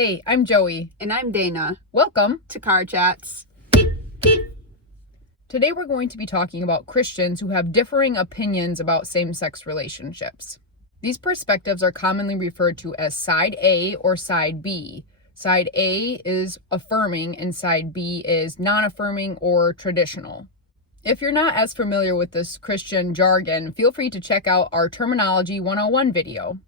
Hey, I'm Joey. And I'm Dana. Welcome to Car Chats. Today we're going to be talking about Christians who have differing opinions about same-sex relationships. These perspectives are commonly referred to as Side A or Side B. Side A is affirming and Side B is non-affirming or traditional. If you're not as familiar with this Christian jargon, feel free to check out our Terminology 101 video.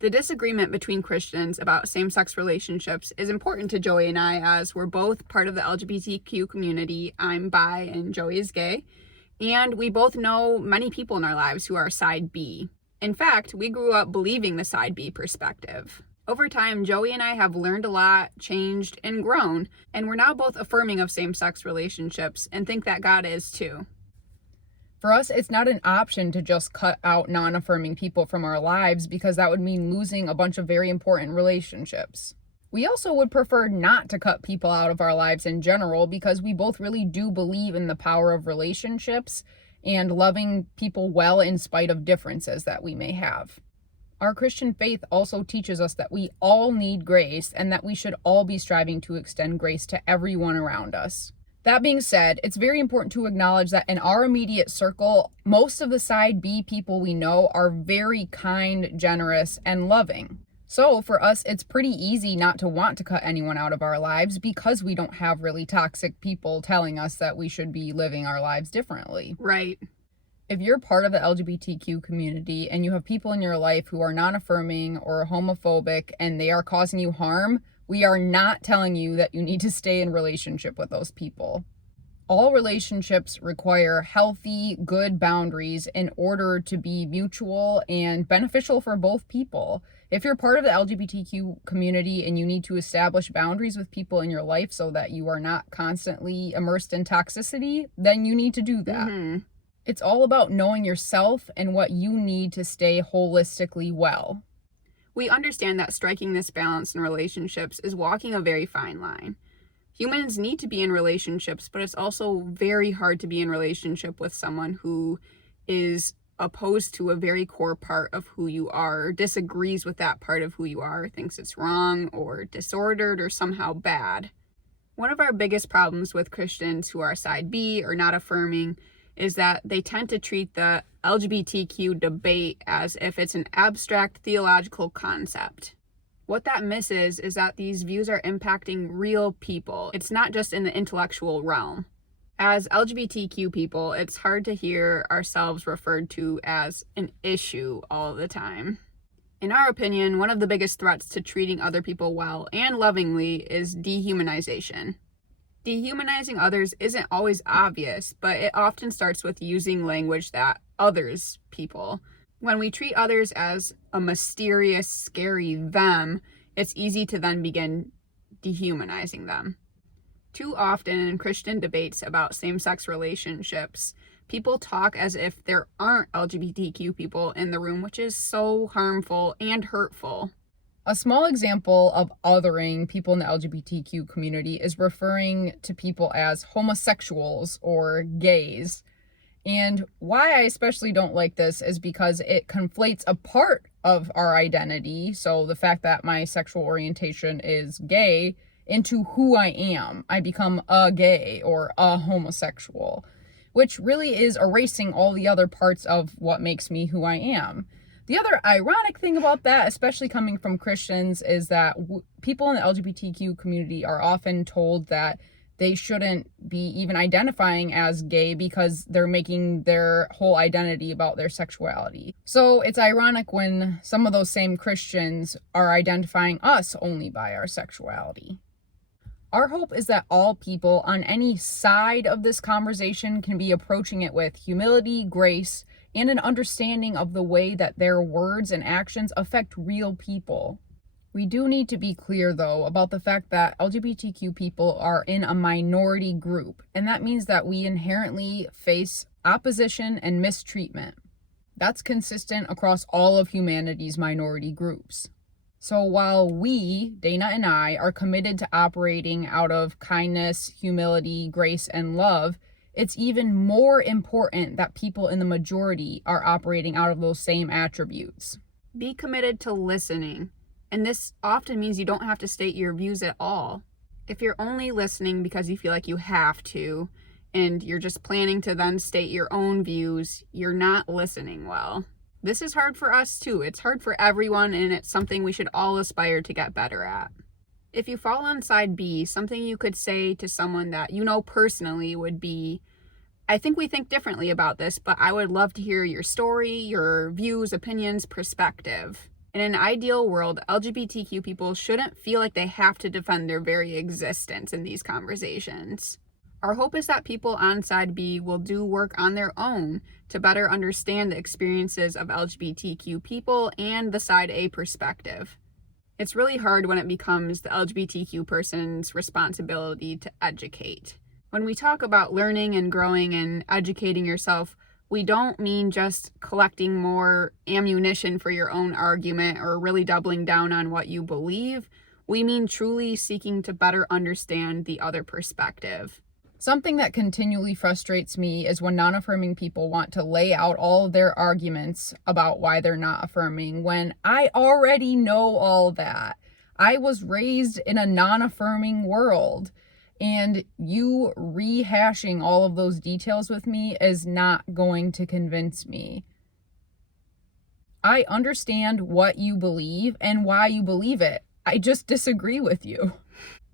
The disagreement between Christians about same-sex relationships is important to Joey and I, as we're both part of the LGBTQ community. I'm bi and Joey is gay. And we both know many people in our lives who are Side B. In fact, we grew up believing the Side B perspective. Over time, Joey and I have learned a lot, changed, and grown, and we're now both affirming of same-sex relationships and think that God is too. For us, it's not an option to just cut out non-affirming people from our lives because that would mean losing a bunch of very important relationships. We also would prefer not to cut people out of our lives in general because we both really do believe in the power of relationships and loving people well in spite of differences that we may have. Our Christian faith also teaches us that we all need grace and that we should all be striving to extend grace to everyone around us. That being said, it's very important to acknowledge that in our immediate circle, most of the Side B people we know are very kind, generous, and loving. So for us, it's pretty easy not to want to cut anyone out of our lives because we don't have really toxic people telling us that we should be living our lives differently. Right. If you're part of the LGBTQ community and you have people in your life who are non-affirming or homophobic and they are causing you harm, we are not telling you that you need to stay in relationship with those people. All relationships require healthy, good boundaries in order to be mutual and beneficial for both people. If you're part of the LGBTQ community and you need to establish boundaries with people in your life so that you are not constantly immersed in toxicity, then you need to do that. Mm-hmm. It's all about knowing yourself and what you need to stay holistically well. We understand that striking this balance in relationships is walking a very fine line. Humans need to be in relationships, but it's also very hard to be in relationship with someone who is opposed to a very core part of who you are, or disagrees with that part of who you are, thinks it's wrong or disordered or somehow bad. One of our biggest problems with Christians who are Side B or not affirming is that they tend to treat the LGBTQ debate as if it's an abstract theological concept. What that misses is that these views are impacting real people. It's not just in the intellectual realm. As LGBTQ people, it's hard to hear ourselves referred to as an issue all the time. In our opinion, one of the biggest threats to treating other people well and lovingly is dehumanization. Dehumanizing others isn't always obvious, but it often starts with using language that others people. When we treat others as a mysterious, scary them, it's easy to then begin dehumanizing them. Too often in Christian debates about same-sex relationships, people talk as if there aren't LGBTQ people in the room, which is so harmful and hurtful. A small example of othering people in the LGBTQ community is referring to people as homosexuals or gays. And why I especially don't like this is because it conflates a part of our identity, so the fact that my sexual orientation is gay, into who I am. I become a gay or a homosexual, which really is erasing all the other parts of what makes me who I am. The other ironic thing about that, especially coming from Christians, is that people in the LGBTQ community are often told that they shouldn't be even identifying as gay because they're making their whole identity about their sexuality. So it's ironic when some of those same Christians are identifying us only by our sexuality. Our hope is that all people on any side of this conversation can be approaching it with humility, grace, and an understanding of the way that their words and actions affect real people. We do need to be clear, though, about the fact that LGBTQ people are in a minority group, and that means that we inherently face opposition and mistreatment. That's consistent across all of humanity's minority groups. So while we, Dana and I, are committed to operating out of kindness, humility, grace, and love, it's even more important that people in the majority are operating out of those same attributes. Be committed to listening. And this often means you don't have to state your views at all. If you're only listening because you feel like you have to, and you're just planning to then state your own views, you're not listening well. This is hard for us too. It's hard for everyone, and it's something we should all aspire to get better at. If you fall on side B, something you could say to someone that you know personally would be, I think we think differently about this, but I would love to hear your story, your views, opinions, perspective. In an ideal world, LGBTQ people shouldn't feel like they have to defend their very existence in these conversations. Our hope is that people on side B will do work on their own to better understand the experiences of LGBTQ people and the side A perspective. It's really hard when it becomes the LGBTQ person's responsibility to educate. When we talk about learning and growing and educating yourself, we don't mean just collecting more ammunition for your own argument or really doubling down on what you believe. We mean truly seeking to better understand the other perspective. Something that continually frustrates me is when non-affirming people want to lay out all of their arguments about why they're not affirming when I already know all that. I was raised in a non-affirming world, and you rehashing all of those details with me is not going to convince me. I understand what you believe and why you believe it. I just disagree with you.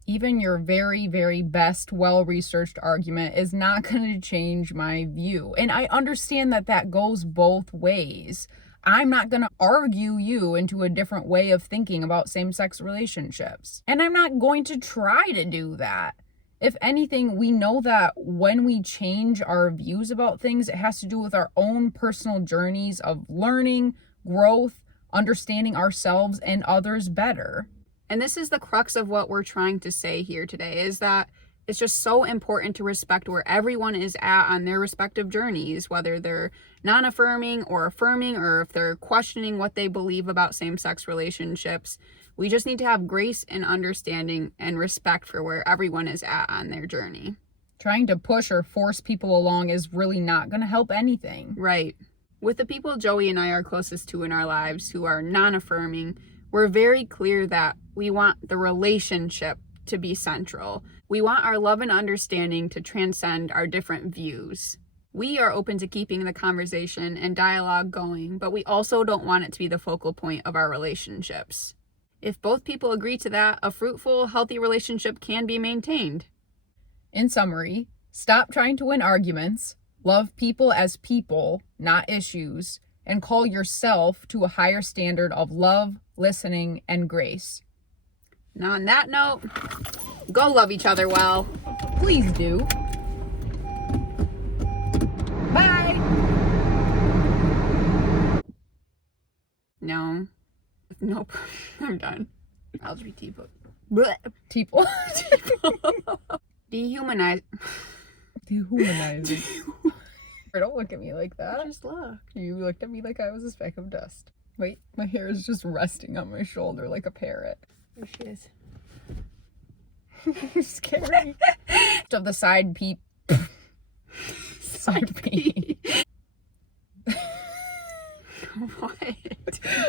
Even your very, very best, well-researched argument is not going to change my view. And I understand that that goes both ways. I'm not going to argue you into a different way of thinking about same-sex relationships. And I'm not going to try to do that. If anything, we know that when we change our views about things, it has to do with our own personal journeys of learning, growth, understanding ourselves and others better. And this is the crux of what we're trying to say here today, is that it's just so important to respect where everyone is at on their respective journeys, whether they're non-affirming or affirming, or if they're questioning what they believe about same-sex relationships. We just need to have grace and understanding and respect for where everyone is at on their journey. Trying to push or force people along is really not going to help anything. Right. With the people Joey and I are closest to in our lives who are non-affirming, we're very clear that we want the relationship to be central. We want our love and understanding to transcend our different views. We are open to keeping the conversation and dialogue going, but we also don't want it to be the focal point of our relationships. If both people agree to that, a fruitful, healthy relationship can be maintained. In summary, stop trying to win arguments, love people as people, not issues, and call yourself to a higher standard of love, listening, and grace. And on that note, go love each other well. Please do. Bye. No. Nope. I'm done. LGBT People. Dehumanize. Dehumanizing. Don't look at me like that. Just look. You looked at me like I was a speck of dust. Wait, my hair is just resting on my shoulder like a parrot. There she is. You're scary. Of the side peep. Side peep. What?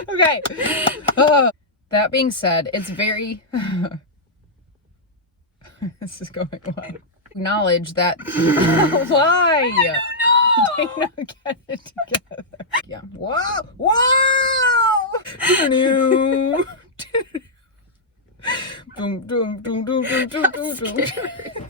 Okay. That being said, it's very... This is going well. Acknowledge that... Why? Dana, get it together. Yeah. Whoa! Whoa! Boom, boom, boom, boom, boom, boom, boom, boom.